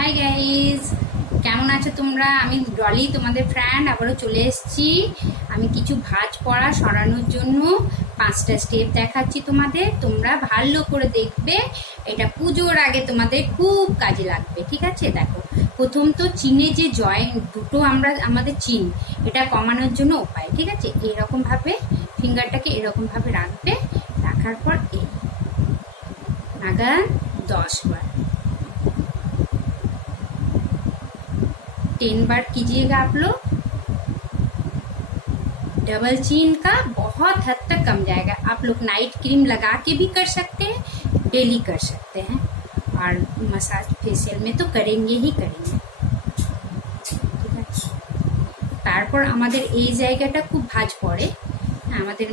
Hi guys, কেমন আছো তোমরা? আমি ডলি, তোমাদের ফ্রেন্ড, আবারও চলে এসেছি। আমি কিছু ভাঁজ পড়া সরানোর জন্য 5টা স্টেপ দেখাচ্ছি তোমাদের। তোমরা ভালো করে দেখবে, এটা পুজোর আগে তোমাদের খুব কাজে লাগবে। ঠিক আছে, দেখো, প্রথম তো চিনে যে জয়েন্ট দুটো আমাদের চিন, এটা কমানোর জন্য উপায়। ঠিক আছে, এরকমভাবে ফিঙ্গারটাকে এরকমভাবে রাখবে। রাখার পর এই নাগান 10 বার, 10 बार कीजिएगा आप लोग। डबल चीन का बहुत हद तक कम जाएगा। आप लोग नाइट क्रीम लगा के भी कर सकते हैं, डेली कर सकते हैं, और मसाज फेशियल में तो करेंगे ही करेंगे। ঠিক আছে, তারপর আমাদের এই জায়গাটা খুব ভাঁজ পড়ে, আমাদের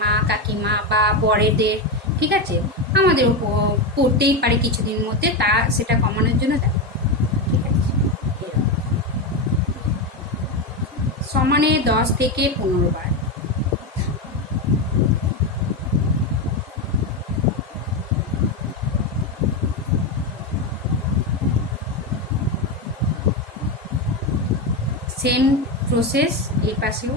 মা কাকিমা বা বড়দের। ঠিক আছে, আমাদের পড়তেই পারে কিছুদিন মধ্যে, সেটা কমানোর জন্য দেখো। সমানে 10 থেকে 15 বার। সেম প্রসেস এই পাশেও।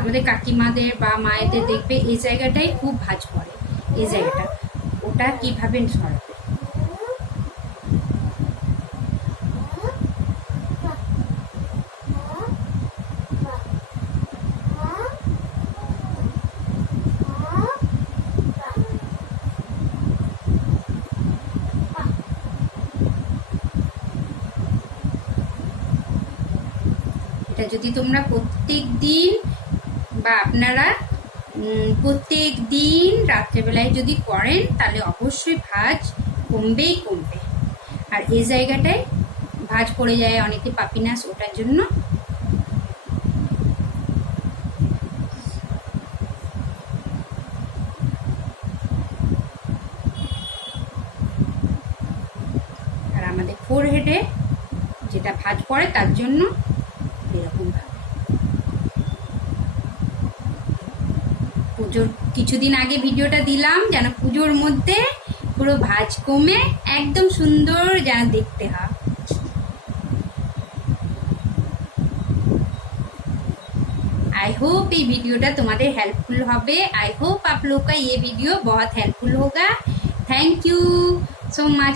আমাদের কাকিমাদের বা মায়েদের দেখবে এই জায়গাটাই খুব ভাঁজ পড়ে, এই জায়গাটা, ওটা কিভাবে সরাবে। এটা যদি তোমরা প্রত্যেক দিন বা আপনারা প্রত্যেক দিন রাত্রেবেলায় যদি করেন, তাহলে অবশ্যই ভাঁজ কমবেই কমবে। আর এই জায়গাটায় ভাঁজ পড়ে যায় অনেকে, পাপিনাস, ওটার জন্য আর আমাদের ফোরহেডে যেটা ভাঁজ পড়ে তার জন্য এরকম ভাবে। পুজোর কিছুদিন আগে ভিডিওটা দিলাম, যেন পুজোর মধ্যে পুরো ভাঁজ কমে একদম সুন্দর যেন দেখতে হয়। आई होप ये वीडियोটা তোমাদের हेल्पफुल হবে। आई होप आप लोग का ये वीडियो बहुत हेल्पफुल होगा। Thank you so much.